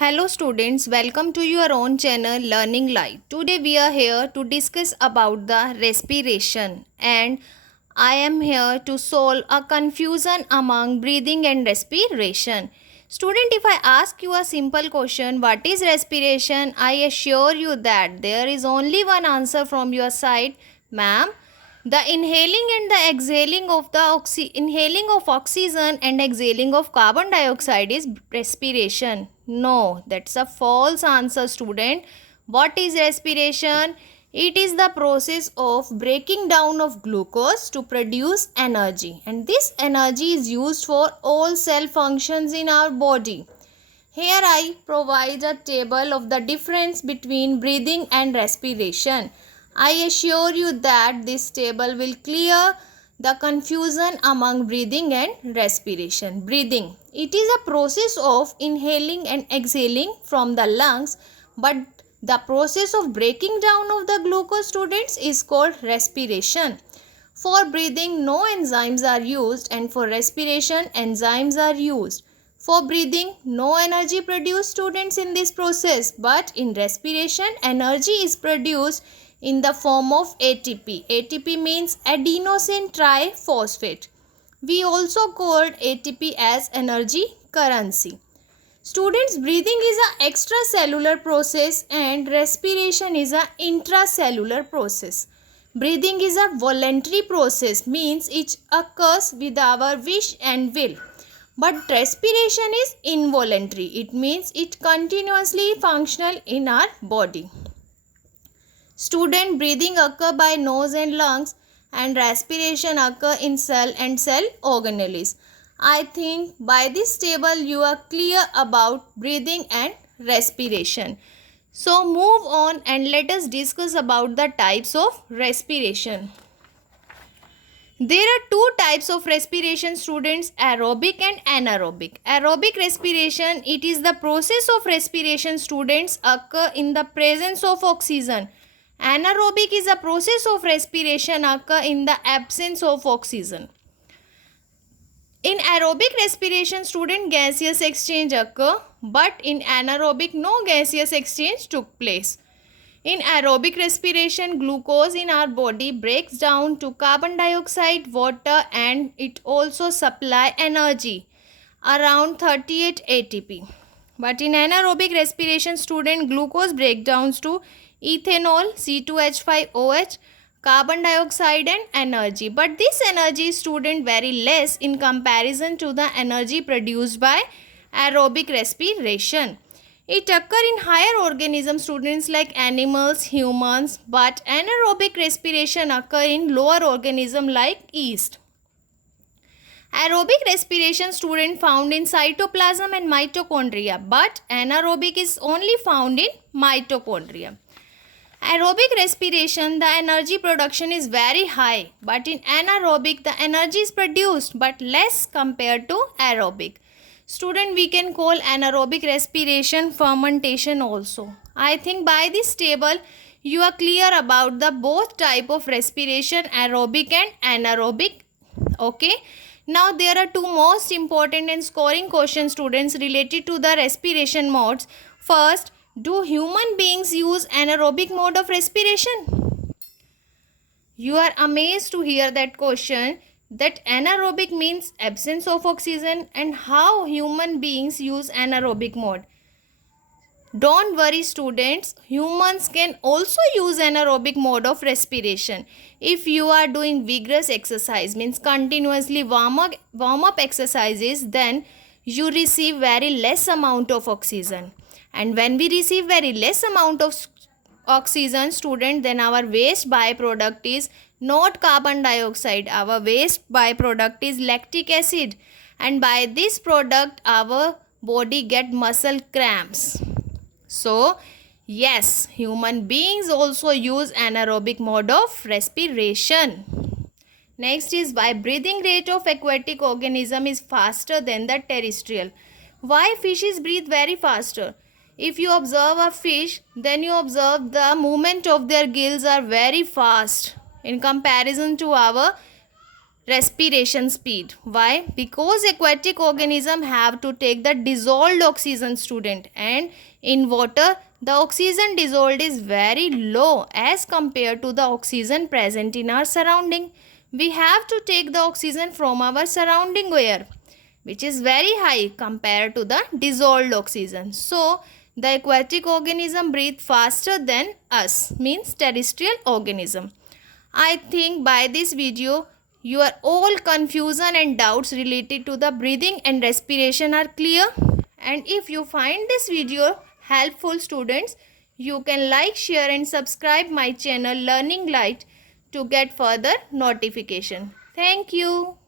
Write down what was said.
Hello students, welcome to your own channel Learning Light. Today we are here to discuss about the respiration and I am here to solve a confusion among breathing and respiration. Student, if I ask you a simple question, what is respiration? I assure you that there is only one answer from your side, ma'am. The inhaling and the exhaling of inhaling of oxygen and exhaling of carbon dioxide is respiration. No, that's a false answer, student. What is respiration? It is the process of breaking down of glucose to produce energy, and this energy is used for all cell functions in our body. Here I provide a table of the difference between breathing and respiration. I assure you that this table will clear the confusion among breathing and respiration. Breathing. It is a process of inhaling and exhaling from the lungs, but the process of breaking down of the glucose, students, is called respiration. For breathing, no enzymes are used, and for respiration, enzymes are used. For breathing, no energy produced, students, in this process, but in respiration, energy is produced in the form of ATP. ATP means adenosine triphosphate. We also called ATP as energy currency. Students, breathing is an extracellular process and respiration is an intracellular process. Breathing is a voluntary process, means it occurs with our wish and will. But respiration is involuntary. It means it continuously functional in our body. Student, breathing occur by nose and lungs and respiration occur in cell and cell organelles. I think by this table you are clear about breathing and respiration. So move on and let us discuss about the types of respiration. There are two types of respiration, students, aerobic and anaerobic. Aerobic respiration, it is the process of respiration, students, occur in the presence of oxygen. Anaerobic is a process of respiration occur in the absence of oxygen. In aerobic respiration, student, gaseous exchange occur, but in anaerobic no gaseous exchange took place. In aerobic respiration, glucose in our body breaks down to carbon dioxide, water, and it also supply energy around 38 ATP. But in anaerobic respiration, student, glucose breakdowns to ethanol, C2H5OH, carbon dioxide and energy. But this energy is, student, very less in comparison to the energy produced by aerobic respiration. It occurs in higher organisms, students, like animals, humans, but anaerobic respiration occur in lower organisms like yeast. Aerobic respiration, student, found in cytoplasm and mitochondria, but anaerobic is only found in mitochondria. Aerobic respiration, the energy production is very high, but in anaerobic the energy is produced but less compared to aerobic. Student, we can call anaerobic respiration fermentation also. I think by this table you are clear about the both type of respiration, aerobic and anaerobic. Okay. Now there are two most important and scoring questions, students, related to the respiration modes. First, do human beings use anaerobic mode of respiration? You are amazed to hear that question, that anaerobic means absence of oxygen, and how human beings use anaerobic mode. Don't worry, students, humans can also use anaerobic mode of respiration. If you are doing vigorous exercise, means continuously warm up exercises, then you receive very less amount of oxygen. And when we receive very less amount of oxygen, student, then our waste byproduct is not carbon dioxide. Our waste byproduct is lactic acid, and by this product our body get muscle cramps. So yes, human beings also use anaerobic mode of respiration. Next is, why breathing rate of aquatic organism is faster than the terrestrial. Why fishes breathe very faster? If you observe a fish, then you observe the movement of their gills are very fast in comparison to our respiration speed. Why? Because aquatic organisms have to take the dissolved oxygen, student, and in water the oxygen dissolved is very low as compared to the oxygen present in our surrounding. We have to take the oxygen from our surrounding air, which is very high compared to the dissolved oxygen. So the aquatic organism breathe faster than us, means terrestrial organism. I think by this video your all confusion and doubts related to the breathing and respiration are clear. And if you find this video helpful, students, you can like, share and subscribe my channel Learning Light to get further notification. Thank you.